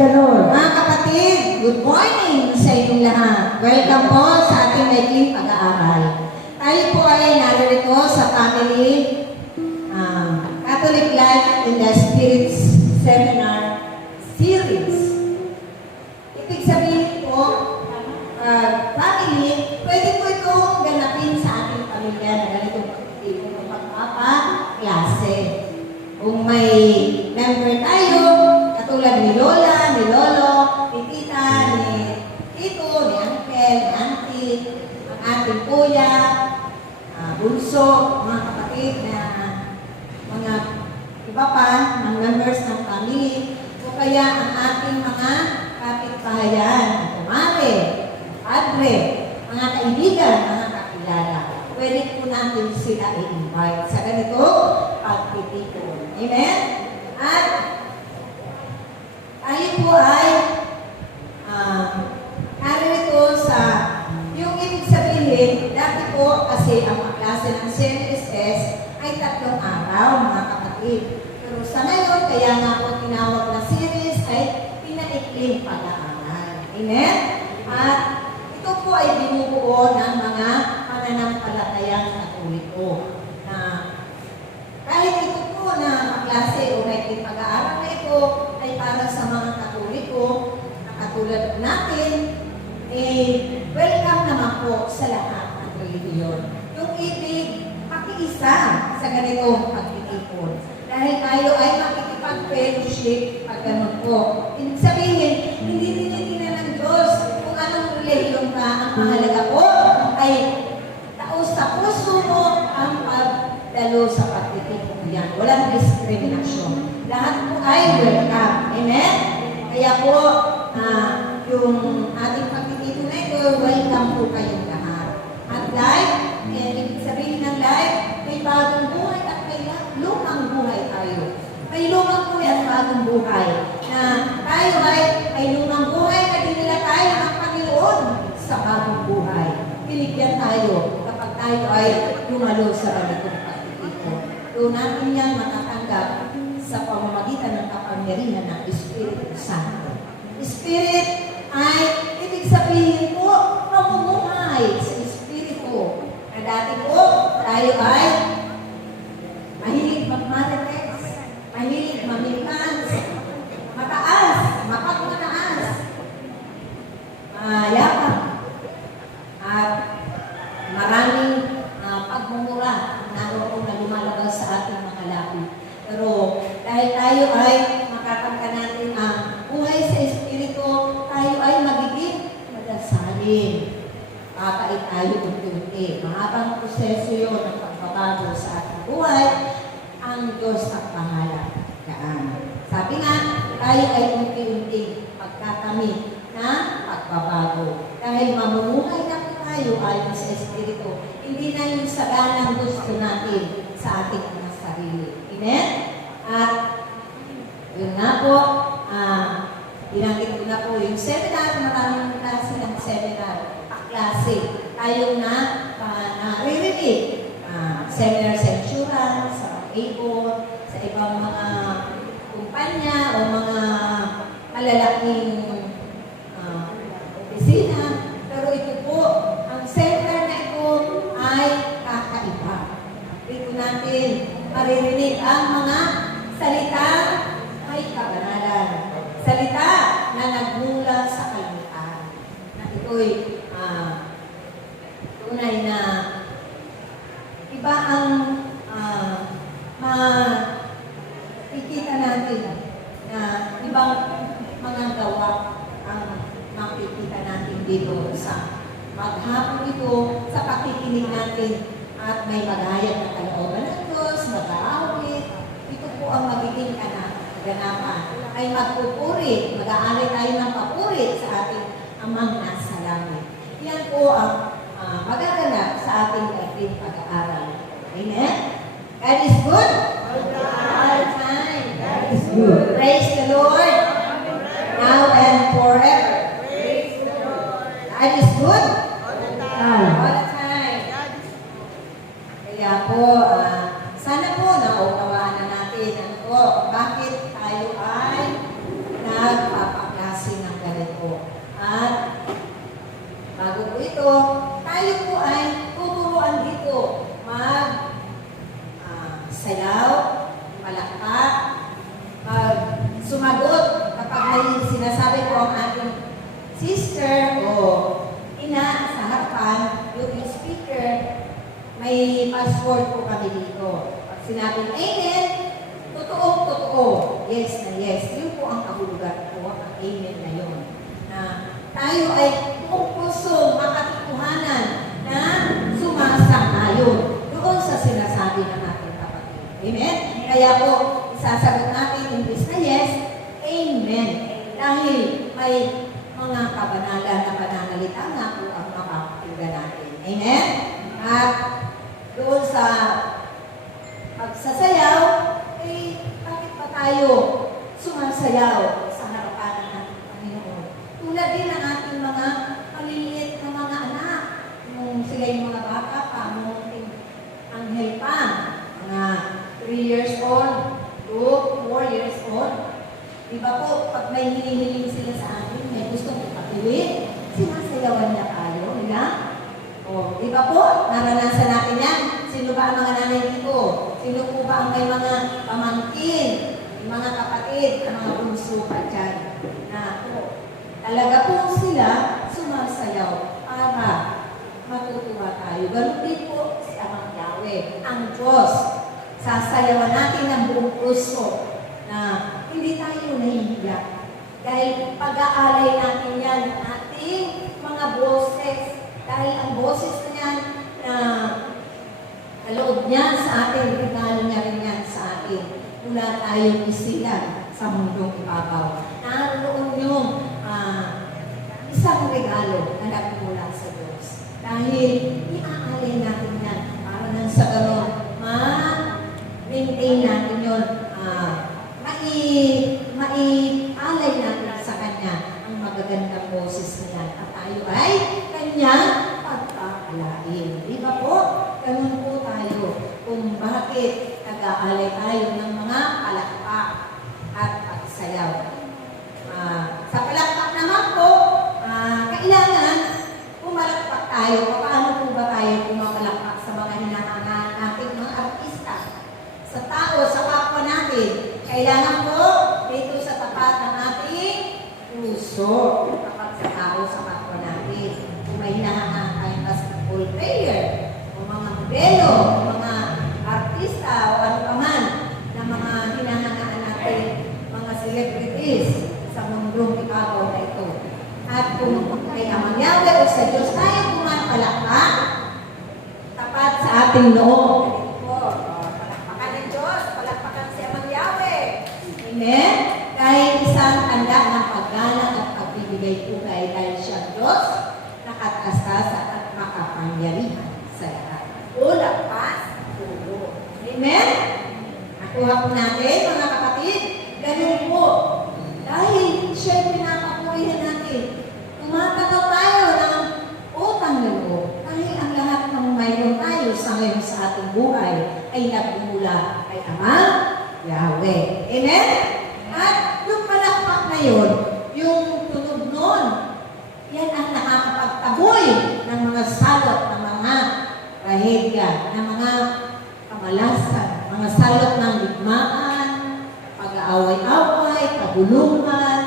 the Lord. Mga kapatid, good morning sa inyong lahat. Welcome po sa ating maikling pag-aaral. Tayo po ay narito sa family Catholic Life in the Spirit Seminar Series. Ibig sabihin po, family, pwede po itong ganapin sa ating pamilya na ganitong tipo ng pagpapaklase. Kung may member tayo, katulad ni Lola, ni Lolo, ni Tita, ni Tito, ni Uncle, ni Auntie, ang ating kuya, bunso, mga kapatid na mga iba pa, ng members ng family, o kaya ang ating mga kapitbahayan, kumare, padre, mga kaibigan, mga kakilala. Pwede po natin sila i-invite sa ganito pagtitipon. Amen? At tayo po ay narito sa yung ibig sabihin, dati po kasi ang mga klase ng CNSS ay 3 araw, mga kapatid. Pero sa ngayon, kaya nga po tinawag na series ay pinaikling pag-aaral. Amen? At ito po ay binubuo ng mga pananampalatayang Katoliko na kahit ito po na klase o maikling pag-aaral na ito ay para sa mga Katoliko na katulad natin, welcome naman po sa lahat ng relihiyon. Yung ibig, makiisa sa ganitong pagtitipon. Dahil tayo ay makikipag-fellowship pag ganun po. Ibig sabihin, hindi tinitingnan ng Diyos kung anong relihiyon ka. Ang mahalaga po ay taos sa puso mo ang pagdalo sa pagtitipon yan. Walang diskriminasyon. Lahat po ay welcome. Amen? Kaya po, yung ating pagtitipon na ito, welcome po kayong lahat. At life, ibig sabihin ng life, may bagong buhay at may lumang buhay tayo. May lumang buhay at bagong buhay. Na tayo ay lumang buhay na dinila tayo ng Panginoon sa bagong buhay. Binigyan tayo kapag tayo ay lumalo sa ganitong pagtitipon. Doon natin yan matatanggap sa pamamagitan ng kapangyarihan ng Espiritu Santo. Spirit ay ibig sabihin po mamumuhay sa Espiritu. Na dati po tayo ay mahilig magmarites, mahilig mamilans, mataas, mapagmataas, mayapang, at maraming pagmumura naroon na lumalabas sa ating mga labi. Pero dahil tayo ay makatangka natin ang buhay sa Espiritu, tayo ay magiging madasalin. Kakait tayo unti-unti. Mahabang proseso yun ng pagbabago sa ating buhay. Ang Diyos ang bahala. Sabi nga, tayo ay unti-unti pagkakamit na pagbabago. Dahil mamumuhay na po tayo ayon sa Espiritu. Hindi na yung saganang gusto natin sa ating mga sarili. Amen? At yun nga po, binanggit ko na po yung seminar, maraming klase ng seminar, klase. Tayo na naririnig. Seminar sa insurance, sa able, sa ibang mga kumpanya o mga malalaking opisina. Pero ito po, ang seminar na ito ay kakaiba. Dito natin maririnig ang mga salitang may kabanalan. Salita na nagmula sa kalangitan. Na ito'y tunay na iba ang makikita natin na ibang mga gawa ang makikita natin dito sa maghapon ito sa pakikinig natin at may magayag na kalooban ng Diyos, mag-aawit. Ito po ang magiging kaganapan. Ay magpupuri, mag-aalay tayo ng papuri sa ating Amang nasa langit. Yan po ang magaganap sa ating ating pag-aaral. Amen? God is good? All the time. God is good. Praise the Lord. Now and forever. Praise the Lord. God is good? All the time. All the time. Kaya po, sana po naunawaan na natin bakit tayo ay nagpapakla sumagot kapag may sinasabi po ang ating sister o ina sa harapan, yung speaker, may password po kami dito. Pag sinabing amen, totoo. Yes na yes. Yun po ang kahulugan po, ang amen na yun. Na tayo ay buong puso makatipuhanan na sumasang-ayon doon sa sinasabi ng ating kapatid. Amen? Kaya po, isasagot natin imbis na yes, amen. Dahil may mga kabanalan na pananalita nga po ang makakakilala natin. Amen? At doon sa pagsasayaw, bakit pa tayo sumasayaw sa harapan ng ating Panginoon? Tulad din ng ating mga maliliit na mga anak, nung sila yung mga bata pa, nung anghel pa, mga 3 years old, 2, 4 years old. Diba po, pag may hinihiling sila sa atin, may gustong ipatuloy, sinasayawan na tayo, diba? O, diba po, naranasan natin yan. Sino ba ang mga nanay dito? Sino po ba ang may mga pamangkin, mga kapatid, ang mga bunso pa dyan? Na po, talaga po sila sumasayaw para matutuwa tayo. Ganun din po si Amang Yahweh, ang Diyos. Sasayawan natin ng buong puso na hindi tayo nahihiya. Dahil pag-aalay natin yan ng ating mga boses. Dahil ang boses na yan na kaloob niya sa atin, regalo niya rin yan sa atin. Mula tayong isilan sa mundong ibabaw. Naroon yung isang regalo na nagmula sa Diyos. Dahil iaalay natin yan para nang sa gano'n, ma-maintain natin yun, mai-alay natin sa Kanya ang magagandang boses niya. At tayo ay Kanyang pagkakalain. Di ba po? Ganun po tayo kung bakit nag-aalay tayo ng mga palakpak at pagsayaw. Sa palakpak naman po, kailangan pumalakpak tayo. Paano po ba tayo pumapalakpak sa mga hinahangaan natin mga artista? Sa tao, sa kapwa natin. Kailangan po dito sa tapat ng ating puso. Tapat sa tao, sa kapwa natin. Kung may hinahangaan tayong basketball player, o mga modelo, o mga artista, o ano pa man, na mga hinahangaan natin, mga celebrities sa mundong ibabaw na ito. At kung kay Amang Yahweh o sa Diyos tayo pumapalakpak, tapat sa ating loob. Palakpakan ng Diyos, palakpakan si Amang Yahweh. Amen? Dahil isang tanda ng paggalang at pagbibigay pugay dahil siya Diyos, nakatasa at makapangyarihan sa lahat. Ulang pas, tulo. Amen? Nakuha po natin, mga kapatid, ganun po. Dahil siya pinapapurihan natin. Tumatakaw tayo ng utang na loob. Dahil ang lahat ng mayroon tayo sa ngayon sa ating buhay ay nagmula kay Amang Yahweh. Amen? At yung palakpak na yun, yung tunog nun, yan ang nakakapagtaboy ng mga salot, ng mga trahedya, ng mga kamalasan, mga salot ng ligmaan, pag-aaway-away, pagulungan,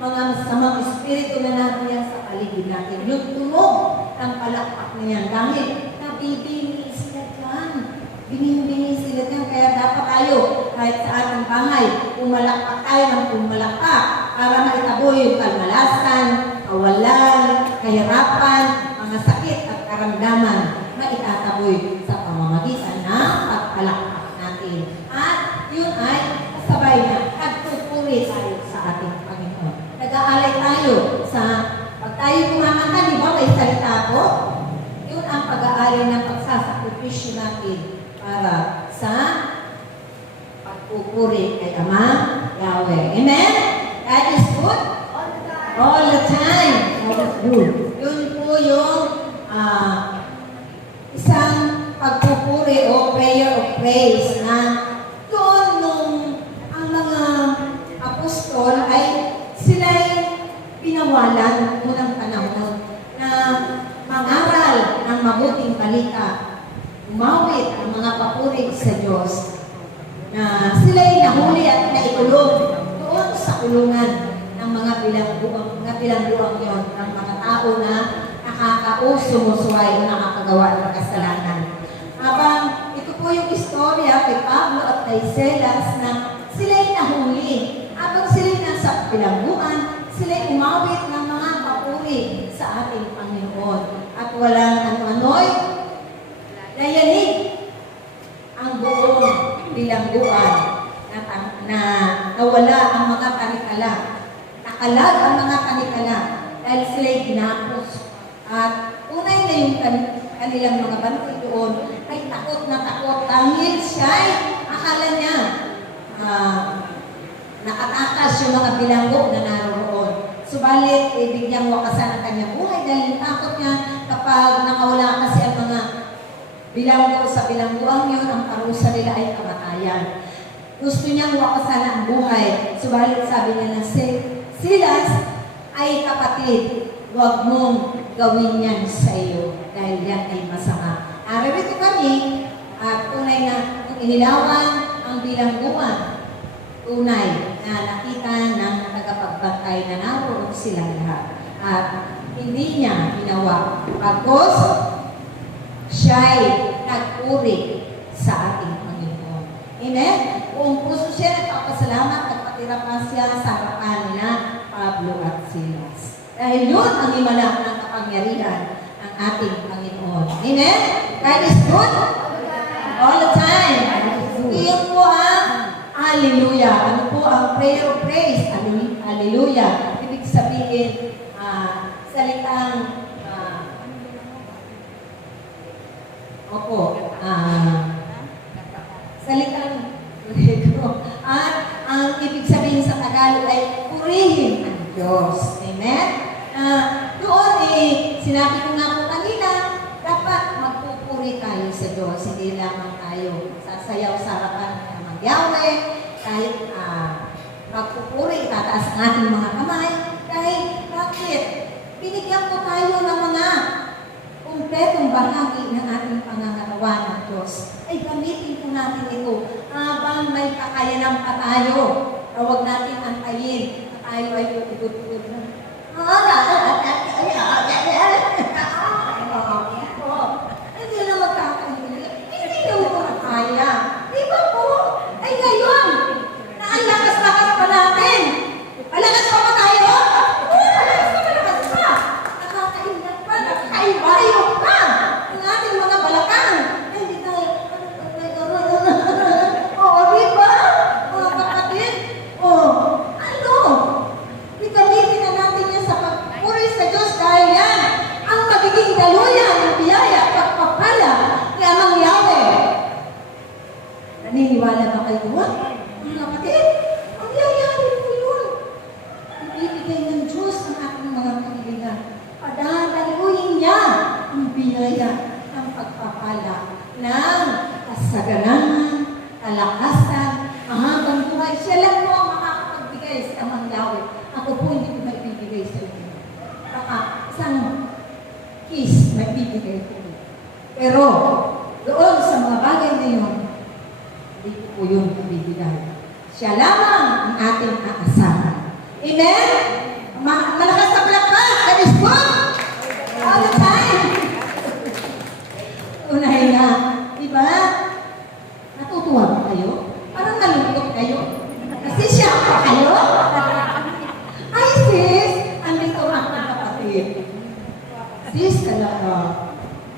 mga masamang espiritu na natin sa paligid natin. Yung tunog ng palakpak na yan, dahil nabibini sila dyan. Binibini sila dyan. Kaya dapat tayo, kahit sa ating bahay, pumalakpak tayo ng pumalakpak para maitaboy yung kalmalasan, kawalan, kahirapan, mga sakit at karamdaman maitataboy sa pamamagitan ng pagpalakpak natin. At yun ay kasabay na nagpupuri tayo sa ating Panginoon. Nag-aalay tayo sa pag tayo kumamanta, di ba may salita po? Yun ang pag-aalay ng pagsasakripisyo natin para sa pagpupuri kay Amang Yahweh. Amen? That is good? All the time. That is good. Yun po yung isang pagpupuri o prayer of praise na doon nung ang mga apostol ay sila'y pinawalan unang panahon na mangaral ng mabuting balita, umawit ang mga papuri sa Diyos na sila'y nahuli at naikulong doon sa kasulungan ng mga bilangguang yon, ng mga tao na nakakausumusway o nakakagawa ng kasalanan. Habang ito po yung istorya kay Pablo at kay Silas na sila'y nahuli. Habang sila'y nasa bilangguan, sila'y umawit ng mga papuri sa ating Panginoon. At walang ano-ano'y nayanig ang buong bilangguan na nawala ang mga tanikala. Nakalag ang mga tanikala dahil sila'y ginapos. At unay na yung kanilang mga bantay doon ay takot na takot dahil siya'y akala niya nakatakas yung mga bilanggo na naroon. Subalit, bigyang wakasan ang kanyang buhay dahil takot niya kapag nakawala kasi ang mga bilanggo sa bilangguang yun, ang parusa nila ay kamatayan. Gusto niyang wakasan ang buhay. Subalit sabi niya na Silas ay kapatid, huwag mong gawin yan sa iyo dahil yan ay masama. Narito kami at tunay na kung inilawan ang bilangguan, tunay na nakita ng tagapagbantay na naroon sila lahat. At hindi niya ginawa. Pagkos, siya'y nagpuri sa ating Panginoon. Amen? Kung puso siya nagpapasalamat at patira pa siya sa harapan nila Pablo at Silas. Dahil yun ang himala ng kapangyarihan ng ating Panginoon. Amen? God is good all the time. Iyon po ang hallelujah. Ano po ang prayer of praise? Hallelujah. Ibig sabihin, salitang salitang at ang ibig sabihin sa Tagalog ay purihin ang Diyos. Amen? Doon sinabi ko nga po kanina, dapat magpupuri tayo sa Diyos. Hindi lamang tayo sasayaw sa harapan ng Yahweh, kahit magpupuri, itataas ang ating mga kamay. Dahil, bakit? Binigyan po tayo ng mga kumpletong bahagi ng ating pangangalawa ng Diyos. Ay, gamitin po natin ito habang may kakayanan pa tayo. Huwag natin antayin na tayo ay tutugod na. Hindi na magkakainin. Hindi na mo kaya. Di ba po? Ay, ngayon, na ang lakas-lakas pa natin. Malakas pa ba tayo? Malakas pa. Nakakaingat pa, nakakaibayok pa. Ang ating mga balakang. Ay, hindi tayo. Oo, di ba? Mga kapatid. Ano? Gamitin na natin yan sa pagpuri sa Diyos dahil yan ang magiging daluyan ng biyaya at pagpapala ni Amang Yahweh. Naniniwala ba kayo doon? Mga kapatid, ang yayari po yun. Ibibigay ng Diyos ang ating mga kahilingan. Padadaluyin niya ang biyaya ng pagpapala ng kasagalangan, kalakasan, mahabang buhay. Siya lang po ang makakapagbigay sa Amang Yahweh. Ako po hindi ko maibibigay sa inyo. Baka isang kiss maibibigay ko. Pero doon sa mga bagay na yun, hindi ko po yun maibibigay. Siya lamang ang ating aasahan. Amen? Malakas na palakpak! That is good! All the time! Unahin na. Diba? Natutuwa ba kayo? Parang nalungkot kayo. Kasi siya pa kayo. Ay, sis! Andito ang kapatid. Sis, talaga.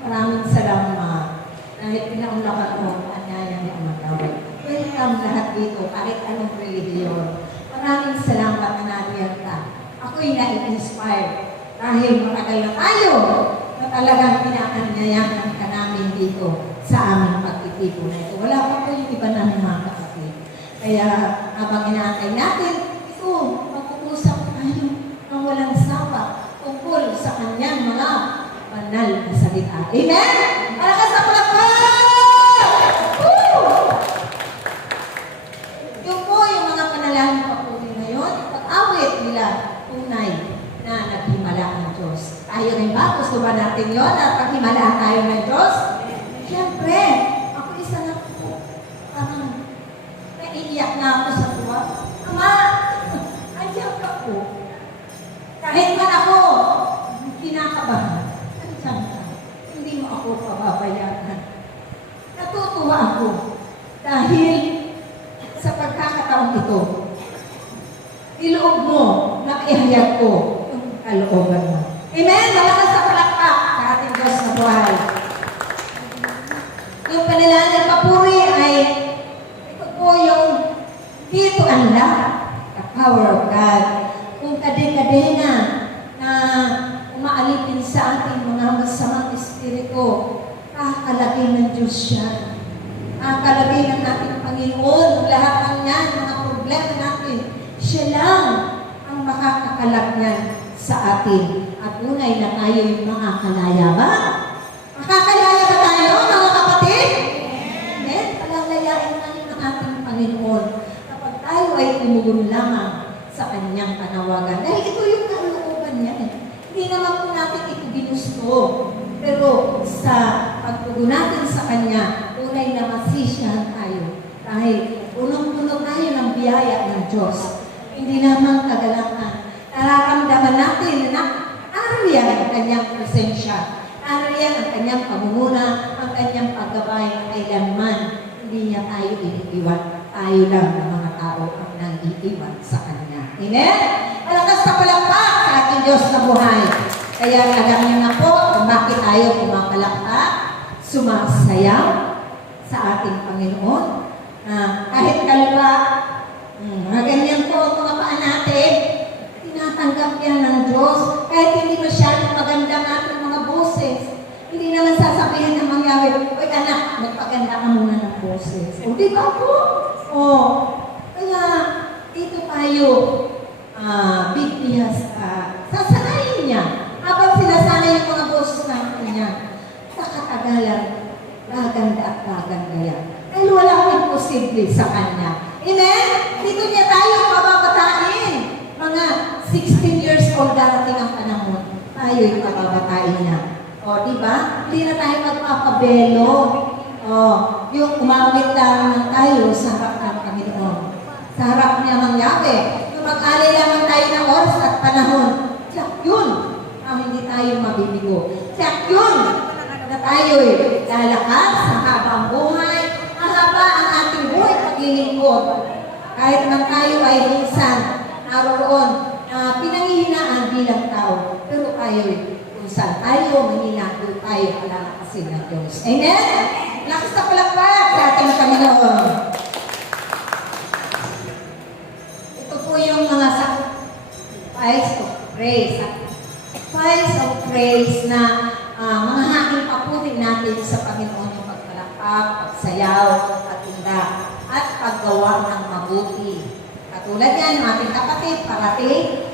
Maraming salamat. Dahil pinaunlakan mo ang anyaya ni Amang Yahweh. Welcome lahat dito, kahit anong relihiyon. Maraming salamat na nariyan ka. Ako'y na-inspire. Dahil matagal na tayo na talagang pinaanyayahan ka namin dito sa aming pagtitipon na ito. Wala pa po yung iba namin mga kapatid. Kaya habang inaantay natin, ito, mag-uusap tayo ng walang sawa tungkol sa kanyang mga banal na salita. Amen? Malakas na palakpak! Woo! Yung po yung mga panalangin papuri ngayon, pag-awit nila tunay na naghimala ng Diyos. Tayo rin ba? Gusto ba natin yun na paghimalaan tayo ng Diyos? Siyempre, ako isa na po. Parang naiiyak na ako sa tuwa. Ama, iloob mo na ihayag ko yung kalooban mo. Amen? Malakas sa palakpak sa ating Diyos na buhay. Yung panalangin papuri ay ito po yung key to unlock the power of God. Kung kadena na umaalipin sa ating mga masamang espiritu, kakalagay ng Diyos siya. Kakalagay ng ating Panginoon, lahat ng yan, mga problema natin, siya lang ang makakakalak niyan sa atin. At tunay na tayo yung makakalaya ba? Makakalaya ba tayo, mga kapatid? Amen? Palalayain natin ng ating Panginoon kapag tayo ay tumugon lamang sa kanyang panawagan. Dahil ito yung kalooban niya. Hindi naman po natin ito ginusto. Pero sa pagtugon natin sa kanya, tunay na masisiyahan tayo. Dahil punong-puno tayo ng biyaya ng Diyos. Hindi naman kagalakan. Nararamdaman natin na ariyan ang kanyang presensya. Ariyan ang kanyang pamumuna, ang kanyang paggabay na kailanman. Hindi niya tayo iniiwan. Tayo lang ng mga tao ang nang-iiwan sa kanya. Amen? Malakas na palakpak sa ating Diyos na buhay. Kaya alam niyo na po kung bakit tayo pumapalakpak, sumasayaw sa ating Panginoon. Kahit kalwa, mga ganyan po ang mga paa natin, tinatanggap yan ng Diyos. Kahit hindi masyadong maganda natin mga boses, hindi naman sasabihin ng mga Yahweh, "Uy anak, magpaganda ka muna ng boses." O di ba po? O, kaya dito tayo, bigtihas, sasanayin niya. Habang sinasanay yung mga boses natin niya, sa katagalan, gaganda at gaganda yan. Dahil walang imposible sa Kanya. Amen? Dito niya tayo pababatain. Mga 16 years old darating ang panahon. Tayo yung pababatain niya. O, di ba? Hindi na tayo magpapabelo. O, yung umawit lang tayo sa harap ng Panginoon. Sa harap niya ng Yahweh. Yung mag-alay lamang tayo ng oras at panahon. Tiyak yun. Hindi tayo mabibigo. Tiyak yun na tayo'y lalakas sa habang buhay, mahaba ang ating buhay paglilingkod. Kahit man tayo ay minsan naroon pinanghihinaan bilang tao, pero tayo'y kung saan tayo mahina, doon tayo palalakasin ng Diyos. Amen? Lakas na palakpak sa ating Panginoon. Ito po yung mga sacrifice of praise. Files of praise na mga haking papuri natin sa Panginoon yung pagpalakpak, pagsayaw, pagtinda, at paggawa ng mabuti. Katulad yan, ating kapatid, parating,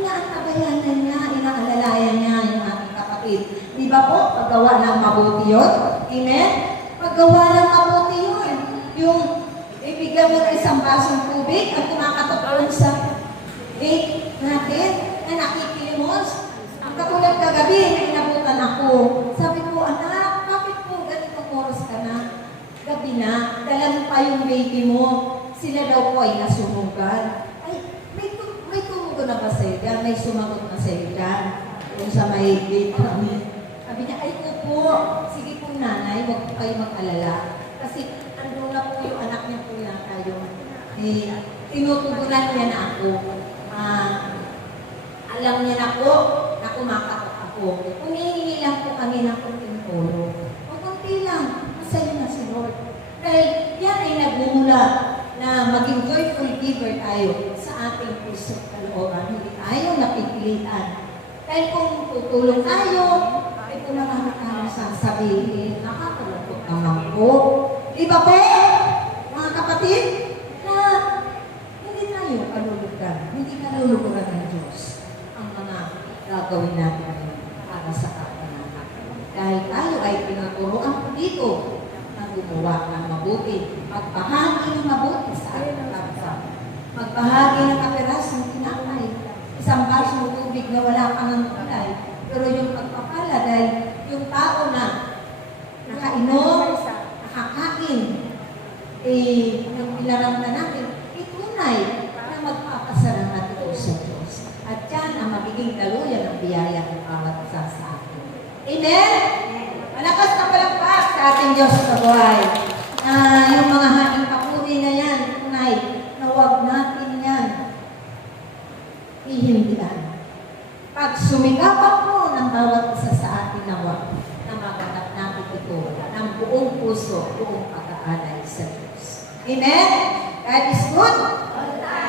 inaantabayanan niya, inaalalayan niya yung ating kapatid. Di ba po, paggawa ng mabuti yun? Amen? Paggawa ng mabuti yun. Yung ibigyan mo ng isang basong tubig at kumakatok sa gate natin na nakikilimos. Katulad kagabi, may inabutan ako. Sabi ko, anak, bakit po ganitong oras ka na? Gabi na, dala mo pa yung baby mo. Sila daw po ay nasumugan. Ay, may tumugo na ba sa'yo dyan? May sumagot na sa'yo dyan? Yung sa may gate namin. Sabi niya, ay po, sige po nanay, huwag po kayo mag-alala. Kasi andun na po yung anak niya po na tayo. Tinutugunan niya na ako. Alam niya na po na kumakatok ako. Humihingi lang po kami ng kunting tulong. O kunti lang, masaya na si Lord. Dahil yan ay nagmumula na maging joyful giver tayo sa ating puso at kalooban. Hindi tayo napipilitan. Dahil kung tutulong tayo, ay kung naman tayo sasabihin, nakakalagot naman po. Di ba po, mga kapatid, na hindi tayo kalulugan, hindi kalulugan ng Diyos ang mga gagawin natin para sa kapanahan. Dahil tayo ay pinaturoan po dito na gumawa ng mabuti. Magbahagi ng mabuti sa ating kapwa. Magbahagi ng kaperas ng tinapay. Isang basong tubig na wala kang ng kulay. Pero yung pagpapala dahil yung tao na nakainom, nakakain, yung pinaramdam natin, itunay na magpapasalamat ito sa Diyos. At yan ang magiging daluyan ng biyaya ng bawat isa sa atin. Amen? Malakas na palakpak sa ating Diyos sa buhay. Yung mga haking papuri na yan, tunay, na huwag natin yan hihindihan. Pag sumikapan mo ng bawat isa sa atin nawa, na maganap natin ito ng buong puso, buong pag-aalay sa Diyos. Amen? God is good.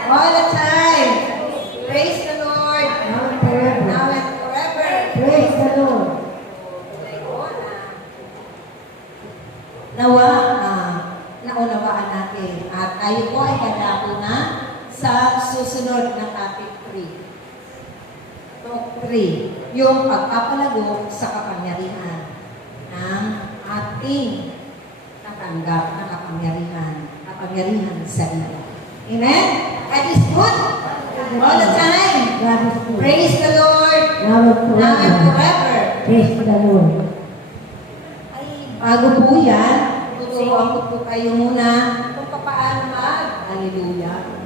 All the time. Praise the Lord. Now and forever. Now and forever. Praise the Lord. Nawa, naunawaan natin. At tayo po ay dadako na sa susunod na topic 3. Talk 3. Yung pagpapalago sa kapangyarihan ng ating natanggap na kapangyarihan sa Diyos. Amen? God is good all the time. God is good. Praise the Lord. Now and Now and forever. forever. Praise the Lord. Ay, bago po yan, tuturuan ko po kayo muna kung paano mag-Hallelujah.